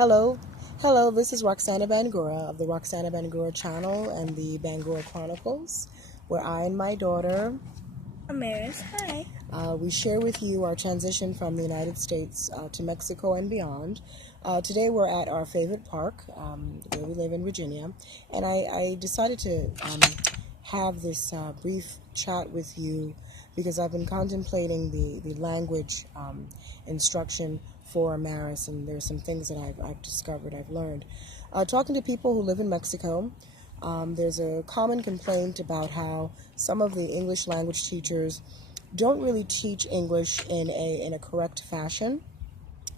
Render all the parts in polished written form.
Hello, hello. This is Roxana Bangura of the Roxana Bangura channel and the Bangura Chronicles, where I and my daughter, Amaris, hi. We share with you our transition from the United States to Mexico and beyond. Today we're at our favorite park, where we live in Virginia, and I decided to have this brief chat with you because I've been contemplating the language instruction for Amaris, and there's some things that I've discovered, I've learned. Talking to people who live in Mexico, there's a common complaint about how some of the English language teachers don't really teach English in a correct fashion,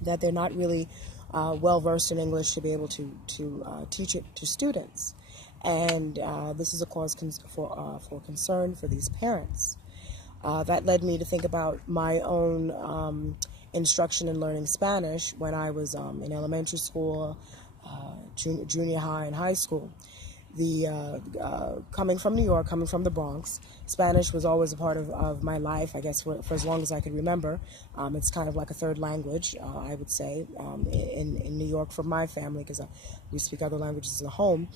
that they're not really well versed in English to be able to teach it to students. And this is a cause for concern for these parents. That led me to think about my own instruction in learning Spanish when I was in elementary school, junior high, and high school. Coming from New York, coming from the Bronx, Spanish was always a part of my life, I guess, for as long as I could remember. It's kind of like a third language, I would say, in New York for my family, because we speak other languages in the home.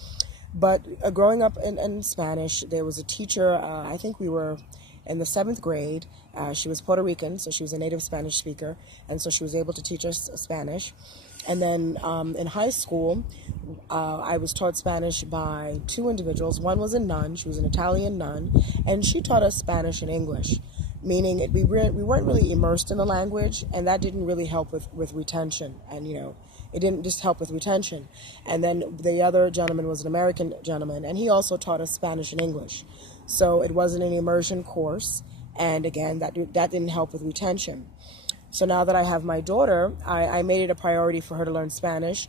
But growing up in Spanish, there was a teacher, I think we were in the 7th grade. She was Puerto Rican, so she was a native Spanish speaker, and so she was able to teach us Spanish. And then in high school, I was taught Spanish by two individuals. One was a nun. She was an Italian nun, and she taught us Spanish and English, meaning we weren't really immersed in the language, and that didn't really help with retention. And, it didn't just help with retention. And then the other gentleman was an American gentleman, and he also taught us Spanish and English. So it wasn't an immersion course, and again, that didn't help with retention. So now that I have my daughter, I made it a priority for her to learn Spanish.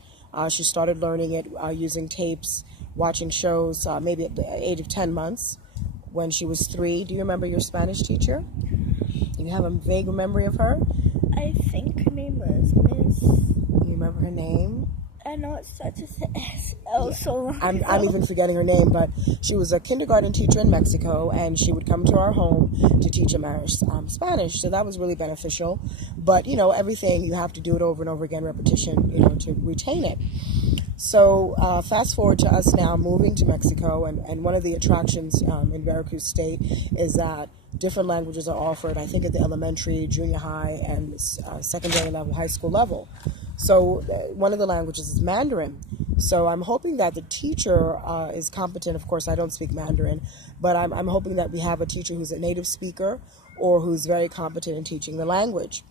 She started learning it using tapes, watching shows, maybe at the age of 10 months when she was 3. Do you remember your Spanish teacher? Do you have a vague memory of her? I think her name was Miss. You remember her name? I know it starts with an S. Oh, so long I'm even forgetting her name, but she was a kindergarten teacher in Mexico, and she would come to our home to teach Amaris Spanish. So that was really beneficial. But, everything, you have to do it over and over again, repetition, to retain it. So fast forward to us now moving to Mexico, and one of the attractions in Veracruz State is that different languages are offered, I think, at the elementary, junior high, and secondary level, high school level. So one of the languages is Mandarin. So I'm hoping that the teacher is competent. Of course, I don't speak Mandarin, but I'm hoping that we have a teacher who's a native speaker or who's very competent in teaching the language.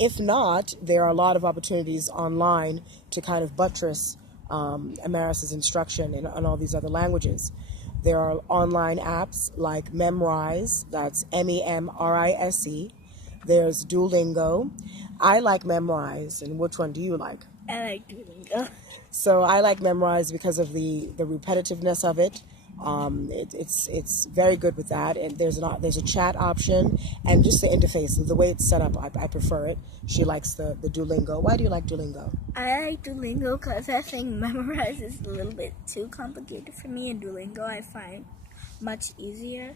If not, there are a lot of opportunities online to kind of buttress Amaris' instruction in all these other languages. There are online apps like Memrise, that's Memrise. There's Dulingo. I like Memrise, and which one do you like? I like Dulingo. So I like Memrise because of the repetitiveness of it. It's very good with that, and there's a chat option, and just the interface, the way it's set up, I prefer it. She likes the Dulingo. Why do you like Dulingo? I like Dulingo because I think Memrise is a little bit too complicated for me, and Dulingo I find much easier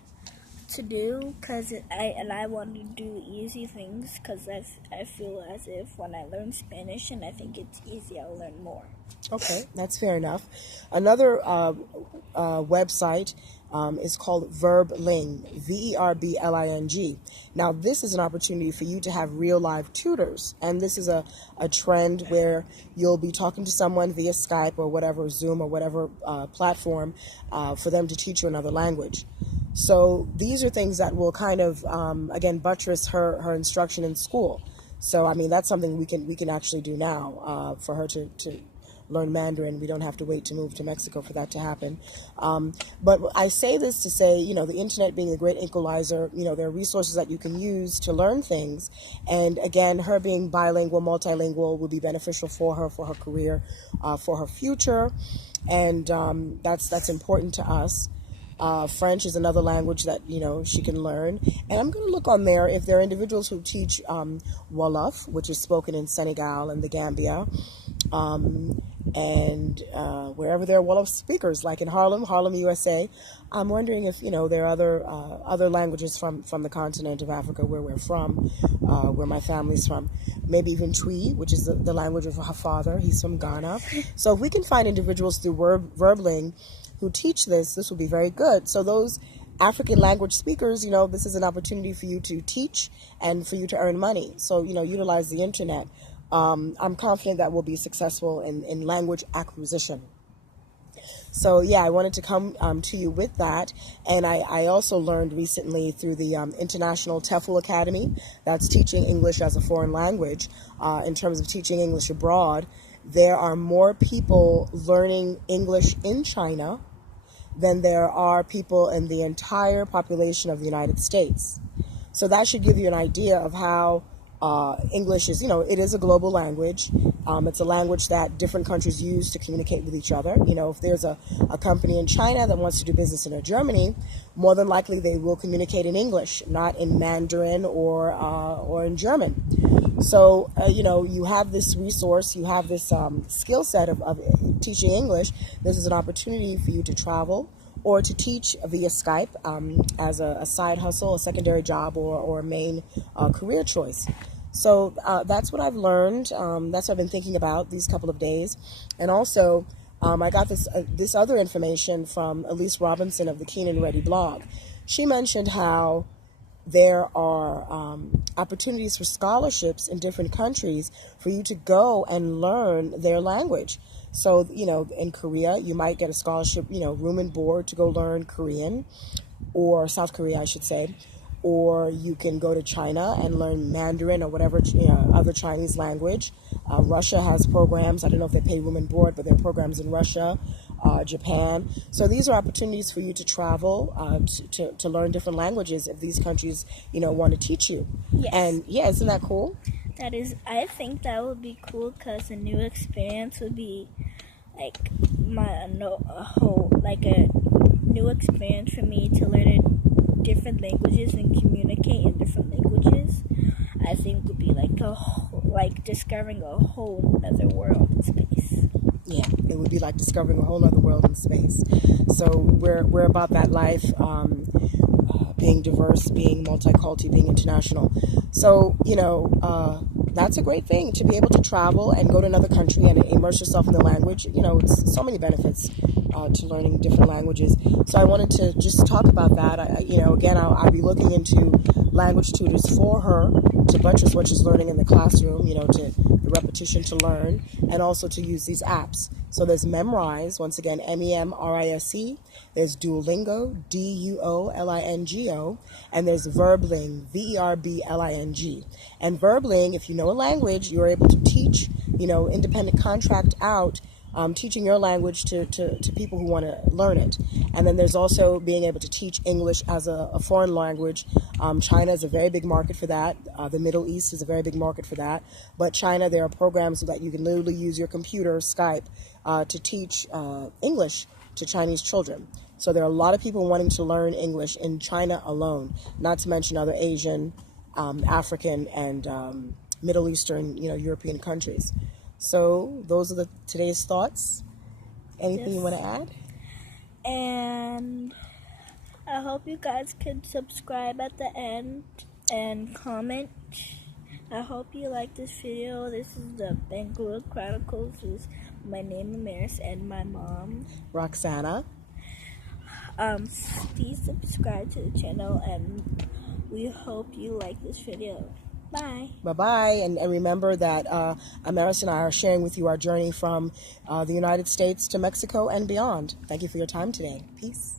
to do because I want to do easy things because I feel as if when I learn Spanish and I think it's easy, I'll learn more. Okay, that's fair enough. Another website is called Verbling, Verbling. Now, this is an opportunity for you to have real live tutors, and this is a trend where you'll be talking to someone via Skype or whatever, Zoom or whatever platform for them to teach you another language. So these are things that will kind of, again, buttress her instruction in school. So, that's something we can actually do now for her to learn Mandarin. We don't have to wait to move to Mexico for that to happen. But I say this to say, the internet being a great equalizer, there are resources that you can use to learn things. And again, her being bilingual, multilingual will be beneficial for her career, for her future. And that's important to us. French is another language that, she can learn. And I'm going to look on there if there are individuals who teach Wolof, which is spoken in Senegal and the Gambia, and wherever there are Wolof speakers, like in Harlem, USA. I'm wondering if, there are other languages from the continent of Africa where we're from, where my family's from. maybe even Twi, which is the language of her father. He's from Ghana. So if we can find individuals through Verbling who teach this will be very good. So those African language speakers, this is an opportunity for you to teach and for you to earn money. So, utilize the internet. I'm confident that we'll be successful in language acquisition. So, yeah, I wanted to come to you with that. And I also learned recently through the International TEFL Academy, that's teaching English as a foreign language, in terms of teaching English abroad, there are more people learning English in China than there are people in the entire population of the United States. So that should give you an idea of how English is, it is a global language. It's a language that different countries use to communicate with each other. If there's a company in China that wants to do business in Germany, more than likely they will communicate in English, not in Mandarin or in German. So, you have this resource, you have this skill set of teaching English. This is an opportunity for you to travel or to teach via Skype as a side hustle, a secondary job, or a main career choice. So that's what I've learned. That's what I've been thinking about these couple of days. And also, I got this other information from Elise Robinson of the Keen and Ready blog. She mentioned how there are opportunities for scholarships in different countries for you to go and learn their language. So, in Korea, you might get a scholarship, room and board to go learn Korean, or South Korea, I should say. Or you can go to China and learn Mandarin or whatever other Chinese language. Russia has programs. I don't know if they pay room and board, but there are programs in Russia, Japan. So these are opportunities for you to travel, to learn different languages if these countries, want to teach you. Yes. And yeah, isn't that cool? That is, I think that would be cool because a new experience would be like a new experience for me to learn different languages and communicate in different languages. I think would be like discovering a whole other world in space. Yeah, it would be like discovering a whole other world in space. So we're about that life, being diverse, being multicultural, being international. So, that's a great thing, to be able to travel and go to another country and immerse yourself in the language. It's so many benefits to learning different languages. So I wanted to just talk about that. Again, I'll be looking into language tutors for her to buttress what she's learning in the classroom, to the repetition to learn, and also to use these apps. So there's Memrise, once again, MEMRISE. There's Duolingo, DUOLINGO, and there's Verbling, VERBLING. And Verbling, if you know a language, you're able to teach, independent contract out, teaching your language to people who want to learn it. And then there's also being able to teach English as a foreign language. China is a very big market for that. The Middle East is a very big market for that. But China, there are programs so that you can literally use your computer, Skype, to teach English to Chinese children. So there are a lot of people wanting to learn English in China alone, not to mention other Asian, African, and Middle Eastern, European countries. So those are today's thoughts. Anything you want to add? And I hope you guys can subscribe at the end and comment. I hope you like this video. This is the Bangura Chronicles. This is my name, Amaris, and my mom, Roxana. Please subscribe to the channel, and we hope you like this video. Bye. Bye-bye. And remember that Amaris and I are sharing with you our journey from the United States to Mexico and beyond. Thank you for your time today. Peace.